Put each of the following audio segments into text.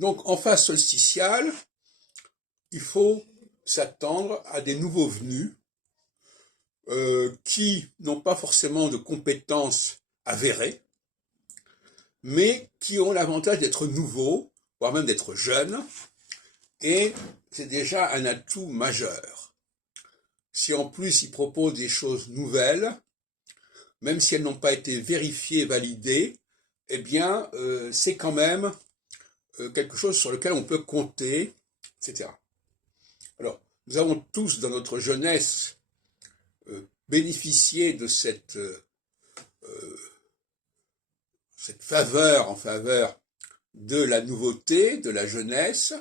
Donc, en phase solsticiale, il faut s'attendre à des nouveaux venus qui n'ont pas forcément de compétences avérées, mais qui ont l'avantage d'être nouveaux, voire même d'être jeunes, et c'est déjà un atout majeur. Si en plus ils proposent des choses nouvelles, même si elles n'ont pas été vérifiées, validées, eh bien c'est quand même quelque chose sur lequel on peut compter, etc. Alors, nous avons tous dans notre jeunesse bénéficié de cette faveur en faveur de la nouveauté, de la jeunesse,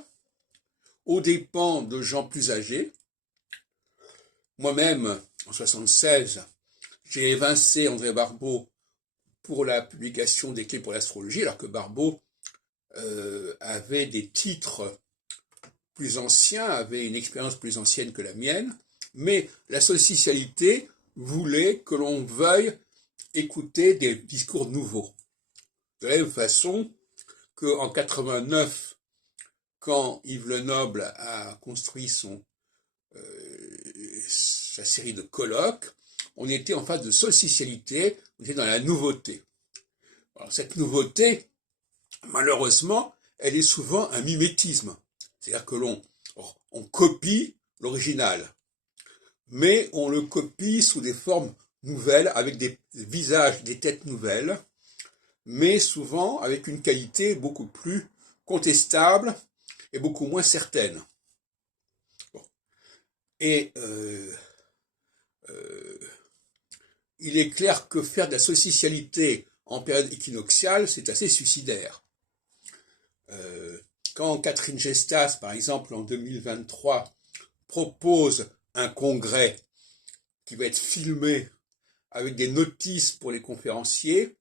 aux dépens de gens plus âgés. Moi-même, en 1976, j'ai évincé André Barbeau pour la publication des Clés pour l'astrologie, alors que Barbeau avait des titres plus anciens, avait une expérience plus ancienne que la mienne, mais la solsticialité voulait que l'on veuille écouter des discours nouveaux. De la même façon qu'en 89, quand Yves Lenoble a construit sa série de colloques, on était en phase de solsticialité, on était dans la nouveauté. Alors, cette nouveauté, malheureusement, elle est souvent un mimétisme. C'est-à-dire que on copie l'original, mais on le copie sous des formes nouvelles, avec des visages, des têtes nouvelles, mais souvent avec une qualité beaucoup plus contestable et beaucoup moins certaine. Bon. Et il est clair que faire de la solsticialité en période équinoxiale, c'est assez suicidaire. Quand Catherine Gestas, par exemple, en 2023, propose un congrès qui va être filmé avec des notices pour les conférenciers,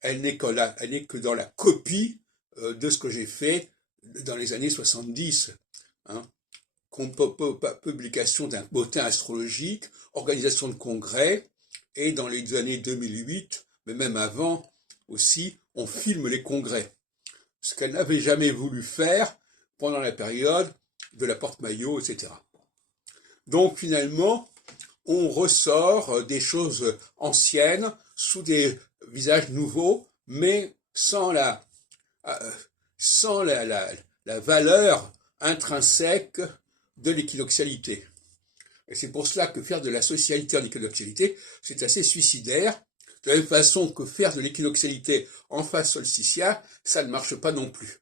elle n'est que dans la copie de ce que j'ai fait dans les années 70. Hein. Publication d'un bulletin astrologique, organisation de congrès, et dans les années 2008, mais même avant aussi, on filme les congrès. Ce qu'elle n'avait jamais voulu faire pendant la période de la porte-maillot, etc. Donc finalement, on ressort des choses anciennes sous des visages nouveaux, mais sans la valeur intrinsèque de l'équinoxialité. Et c'est pour cela que faire de la solsticialité en équinoxialité, c'est assez suicidaire. De la même façon que faire de l'équinoxialité en phase solsticiale, ça ne marche pas non plus.